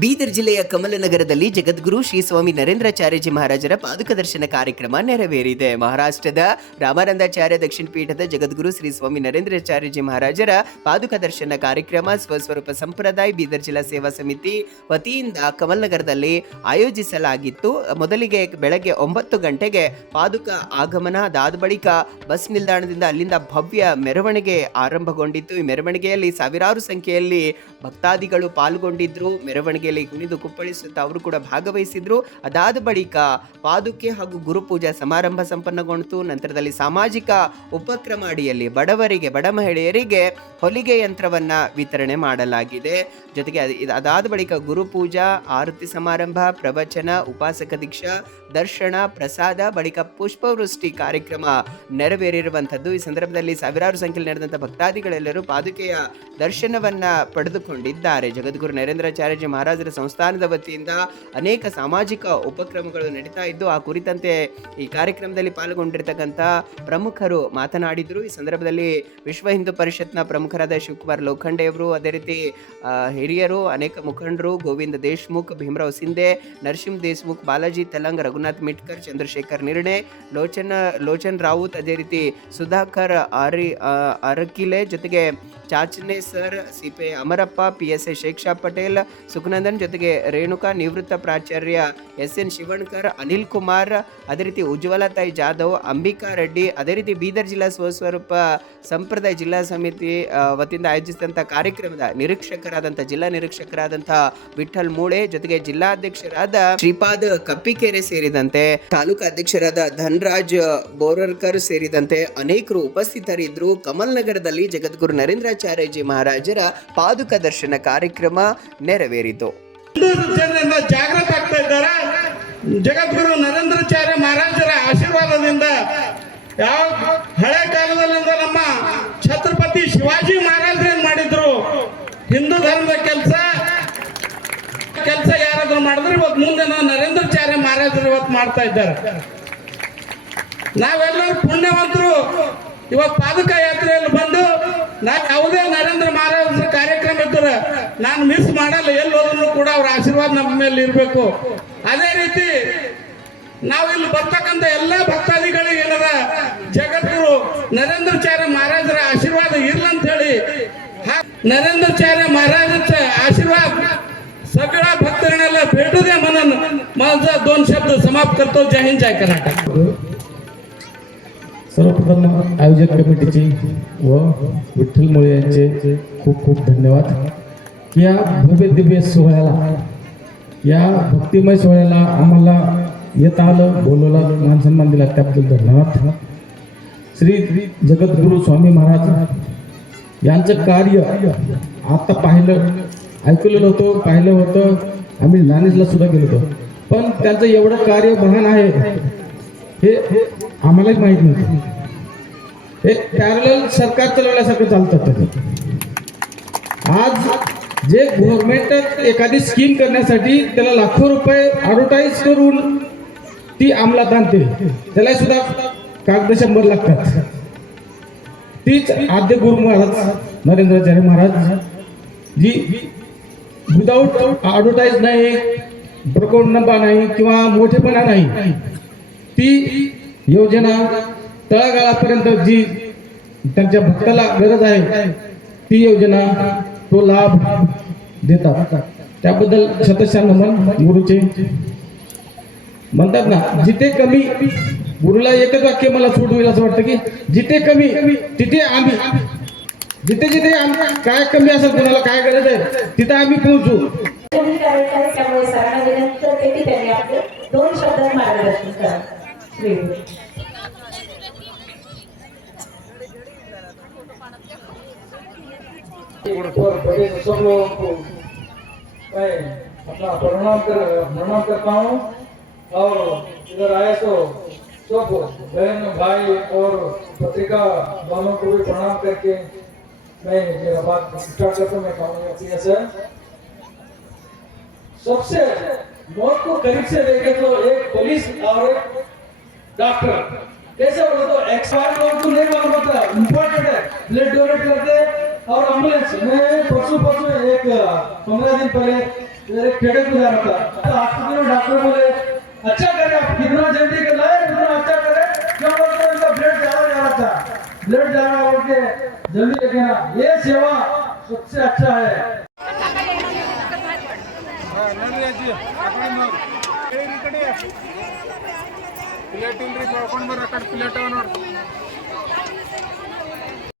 ಬೀದರ್ ಜಿಲ್ಲೆಯ ಕಮಲನಗರದಲ್ಲಿ ಜಗದ್ಗುರು ಶ್ರೀ ಸ್ವಾಮಿ ನರೇಂದ್ರಾಚಾರ್ಯಜಿ ಮಹಾರಾಜರ ಪಾದುಕ ದರ್ಶನ ಕಾರ್ಯಕ್ರಮ ನೆರವೇರಿದೆ. ಮಹಾರಾಷ್ಟ್ರದ ರಾಮಾನಂದಾಚಾರ್ಯ ದಕ್ಷಿಣ ಪೀಠದ ಜಗದ್ಗುರು ಶ್ರೀ ಸ್ವಾಮಿ ನರೇಂದ್ರಾಚಾರ್ಯಜಿ ಮಹಾರಾಜರ ಪಾದುಕ ದರ್ಶನ ಕಾರ್ಯಕ್ರಮ ಸ್ವಸ್ವರೂಪ ಸಂಪ್ರದಾಯ ಬೀದರ್ ಜಿಲ್ಲಾ ಸೇವಾ ಸಮಿತಿ ವತಿಯಿಂದ ಕಮಲನಗರದಲ್ಲಿ ಆಯೋಜಿಸಲಾಗಿತ್ತು. ಮೊದಲಿಗೆ ಬೆಳಗ್ಗೆ ಒಂಬತ್ತು ಗಂಟೆಗೆ ಪಾದುಕ ಆಗಮನ, ಅದಾದ ಬಳಿಕ ಬಸ್ ನಿಲ್ದಾಣದಿಂದ ಅಲ್ಲಿಂದ ಭವ್ಯ ಮೆರವಣಿಗೆ ಆರಂಭಗೊಂಡಿತ್ತು. ಈ ಮೆರವಣಿಗೆಯಲ್ಲಿ ಸಾವಿರಾರು ಸಂಖ್ಯೆಯಲ್ಲಿ ಭಕ್ತಾದಿಗಳು ಪಾಲ್ಗೊಂಡಿದ್ರು. ಮೆರವಣಿಗೆಯಲ್ಲಿ ಕುಣಿದು ಕುಪ್ಪಳಿಸುತ್ತಾ ಅವರು ಕೂಡ ಭಾಗವಹಿಸಿದ್ರು. ಅದಾದ ಬಳಿಕ ಪಾದುಕೆ ಹಾಗೂ ಗುರುಪೂಜಾ ಸಮಾರಂಭ ಸಂಪನ್ನಗೊಂಡಿತು. ನಂತರದಲ್ಲಿ ಸಾಮಾಜಿಕ ಉಪಕ್ರಮ ಅಡಿಯಲ್ಲಿ ಬಡವರಿಗೆ, ಬಡ ಮಹಿಳೆಯರಿಗೆ ಹೊಲಿಗೆ ಯಂತ್ರವನ್ನ ವಿತರಣೆ ಮಾಡಲಾಗಿದೆ. ಜೊತೆಗೆ ಅದ್- ಅದಾದ ಬಳಿಕ ಗುರುಪೂಜಾ ಆರತಿ ಸಮಾರಂಭ, ಪ್ರವಚನ, ಉಪಾಸಕ ದೀಕ್ಷಾ, ದರ್ಶನ, ಪ್ರಸಾದ, ಬಳಿಕ ಪುಷ್ಪವೃಷ್ಟಿ ಕಾರ್ಯಕ್ರಮ ನೆರವೇರಿರುವಂಥದ್ದು. ಈ ಸಂದರ್ಭದಲ್ಲಿ ಸಾವಿರಾರು ಸಂಖ್ಯೆಯಲ್ಲಿ ನಡೆದಂಥ ಭಕ್ತಾದಿಗಳೆಲ್ಲರೂ ಪಾದುಕೆಯ ದರ್ಶನವನ್ನ ಪಡೆದುಕೊಂಡಿದ್ದಾರೆ. ಜಗದ್ಗುರು ನರೇಂದ್ರಾಚಾರ್ಯಜಿ ಮಹಾರಾಜರ ಸಂಸ್ಥಾನದ ವತಿಯಿಂದ ಅನೇಕ ಸಾಮಾಜಿಕ ಉಪಕ್ರಮಗಳು ನಡೀತಾ ಇದ್ದು, ಆ ಕುರಿತಂತೆ ಈ ಕಾರ್ಯಕ್ರಮದಲ್ಲಿ ಪಾಲ್ಗೊಂಡಿರ್ತಕ್ಕಂಥ ಪ್ರಮುಖರು ಮಾತನಾಡಿದರು. ಈ ಸಂದರ್ಭದಲ್ಲಿ ವಿಶ್ವ ಹಿಂದೂ ಪರಿಷತ್ನ ಪ್ರಮುಖರಾದ ಶಿವಕುಮಾರ್ ಲೋಖಂಡೆಯವರು ಅದೇ ರೀತಿ ಹಿರಿಯರು, ಅನೇಕ ಮುಖಂಡರು, ಗೋವಿಂದ ದೇಶ್ಮುಖ್, ಭೀಮರಾವ್ ಸಿಂಧೆ, ನರಸಿಂಹ ದೇಶ್ಮುಖ್, ಬಾಲಾಜಿ ತೆಲಂಗ್, ರಘುನಾಥ್ ಮಿಟ್ಕರ್, ಚಂದ್ರಶೇಖರ್ ನಿರ್ಣಯ ಲೋಚನ, ಲೋಚನ್ ರಾವುತ್, ಅದೇ ರೀತಿ ಸುಧಾಕರ್ ಆರಿ ಅರಕಿಲೆ ಜೊತೆಗೆ ಚಾಚನೆ sir ಸಿಪೆ Amarappa, P S A Sheikh Patel Patel Sukhanandan ಜೊತೆಗೆ ರೇಣುಕಾ, ನಿವೃತ್ತ ಪ್ರಾಚಾರ್ಯ ಎಸ್ ಎನ್ ಶಿವಣ್ಕರ್, ಅನಿಲ್ ಕುಮಾರ್, ಅದೇ ರೀತಿ ಉಜ್ವಲ ತಾಯಿ ಜಾಧವ್, ಅಂಬಿಕಾ ರೆಡ್ಡಿ, ಅದೇ ರೀತಿ ಬೀದರ್ ಜಿಲ್ಲಾ ಸ್ವಸ್ವರೂಪ, ಸಂಪ್ರದಾಯ ಜಿಲ್ಲಾ ಸಮಿತಿ ವತಿಯಿಂದ ಆಯೋಜಿಸಿದಂಥ ಕಾರ್ಯಕ್ರಮದ ನಿರೀಕ್ಷಕರಾದಂಥ ಜಿಲ್ಲಾ ನಿರೀಕ್ಷಕರಾದಂಥ ವಿಠಲ್ ಮೂಳೆ, ಜೊತೆಗೆ ಜಿಲ್ಲಾಧ್ಯಕ್ಷರಾದ ಶ್ರೀಪಾದ್ ಕಪ್ಪಿಕೆರೆ ಸೇರಿದಂತೆ, ತಾಲೂಕಾ ಅಧ್ಯಕ್ಷರಾದ ಧನ್ರಾಜ್ ಬೋರರ್ಕರ್ ಸೇರಿದಂತೆ ಅನೇಕರು ಉಪಸ್ಥಿತರಿದ್ದರು. ಕಮಲ್ ನಗರದಲ್ಲಿ ಜಗದ್ಗುರು ನರೇಂದ್ರಾಚಾರ್ಯಜಿ ಮಹಾರಾಜರ ಪಾದುಕ ದರ್ಶನ ಕಾರ್ಯಕ್ರಮ ನೆರವೇರಿತು. ಜನರಿಂದ ಜಾಗೃತ ಆಗ್ತಾ ಇದ್ದಾರೆ. ಜಗದ್ಗುರು ನರೇಂದ್ರಾಚಾರ್ಯ ಮಹಾರಾಜರ ಆಶೀರ್ವಾದದಿಂದ ಯಾವ ಹಳೆ ಕಾಲದಲ್ಲಿಂದ ನಮ್ಮ ಛತ್ರಪತಿ ಶಿವಾಜಿ ಮಹಾರಾಜರು ಏನ್ ಮಾಡಿದ್ರು? ಹಿಂದೂ ಧರ್ಮದ ಕೆಲಸ ಕೆಲಸ ಯಾರಾದ್ರೂ ಮಾಡಿದ್ರೆ ಇವತ್ತು ಮುಂದೆ ನಾವು ನರೇಂದ್ರಾಚಾರ್ಯ ಮಹಾರಾಜರು ಇವತ್ತು ಮಾಡ್ತಾ ಇದ್ದಾರೆ. ನಾವೆಲ್ಲರೂ ಪುಣ್ಯವಂತರು. ಇವತ್ತು ಪಾದಕ ಯಾತ್ರೆಯಲ್ಲಿ ಬಂದು ನಾವು ಯಾವುದೇ ನರೇಂದ್ರ ಮಹಾರಾಜರ ಕಾರ್ಯಕ್ರಮ ಇದ್ದರೆ ನಾನು ಮಿಸ್ ಮಾಡಲ್ಲ, ಎಲ್ಲಿ ಕೂಡ ಅವ್ರ ಆಶೀರ್ವಾದ ನಮ್ಮ ಮೇಲೆ ಇರಬೇಕು ಅದೇ ರೀತಿ ನಾವು ಇಲ್ಲಿ ಬರ್ತಕ್ಕಂಥ ಎಲ್ಲ ಭಕ್ತಾದಿಗಳಿಗೆ ಏನದ ಜಗದ್ಗುರು ನರೇಂದ್ರಾಚಾರ್ಯ ಮಹಾರಾಜರ ಆಶೀರ್ವಾದ ಇರ್ಲಂತ ಹೇಳಿ हा- नरेंद्राचार्य महाराजांचा आशीर्वाद सगळ्या भक्तांना भेटू द्या म्हणून माझा दोन शब्द समाप्त करतो जय हिंद जय कर्नाटक सर्वप्रथम आयोजक कमिटीचे व विठ्ठल मोळे यांचे खूप खूप धन्यवाद या भव्य दिव्य सोहळ्याला या भक्तिमय सोहळ्याला आम्हाला येता आलं बोलवलं मान सन्मान दिला. त्याबद्दल धन्यवाद. श्री जगद्गुरु स्वामी महाराज यांचं कार्य आता पाहिलं ऐकलेलं होतं पाहिलं होतं. आम्ही नाणीजला सुद्धा गेलो होतो. पण त्यांचं एवढं कार्य महान आहे हे आम्हालाच माहीत नव्हतं. हे पॅरल सरकार चालवण्यासारखं चालतात आज जे गव्हर्नमेंट एखादी स्कीम करण्यासाठी त्याला लाखो रुपये ॲडव्हर्टाईज करून ती अंमलात आणते. त्याला सुद्धा कागद शंभर लागतात. तीच आद्य गुरु महाराज नरेंद्राचार्य महाराज जी विदाऊट ॲडव्हर्टाईज नाही प्रकोंडपा नाही किंवा मोठेपणा नाही ती योजना तळागाळापर्यंत जी त्यांच्या भक्ताला गरज आहे ती योजना तो लाभ देतात. त्याबद्दल शतशा नमन गुरुचे म्हणतात ना जिथे कमी गुरुला एकच वाक्य मला सूट होईल असं वाटतं की जिथे कमी तिथे आम्ही. जिथे जिथे आम्ही काय कमी असेल कोणाला काय गरज आहे तिथे आम्ही पोहोचू. त्यामुळे सरांना विनंती करते की त्यांनी आपले दोन शब्दात मार्गदर्शन करा. सब लोगों को मैं अपना प्रणाम कर प्रणाम करता हूँ? और इधर आए तो सब बहन भाई और पत्रिका वालों को भी प्रणाम करके मैं मेरा बात स्टार्ट करता हूँ। मैं कहूँगा प्रिय सर सबसे मौत को करीब से देखे तो एक पुलिस और एक डॉक्टर कैसे बोले तो एक्सपायर लोग को नहीं मालूम होता इम्पोर्टेंट है ब्लड डोनेट करते और एम्बुलेंस मैं परसों परसों एक पंद्रह दिन पहले इधर एक खेड़े को जा रहा था तो हॉस्पिटल में डॉक्टर बोले अच्छा करे आप कितना जल्दी कर लाए कितना अच्छा करे क्यों बोलते उनका ब्लड ज्यादा जा रहा था ब्लड जा रहा बोल के जल्दी लेके आना ये सेवा सबसे अच्छा है ಪ್ಲೇಟ್ ಇಲ್ರಿ ತೊಳ್ಕೊಂಡ್ ಬರ್ರಿ ಆ ಕಡೆ ಪ್ಲೇಟ್ ಅವ ನೋಡ್ರಿ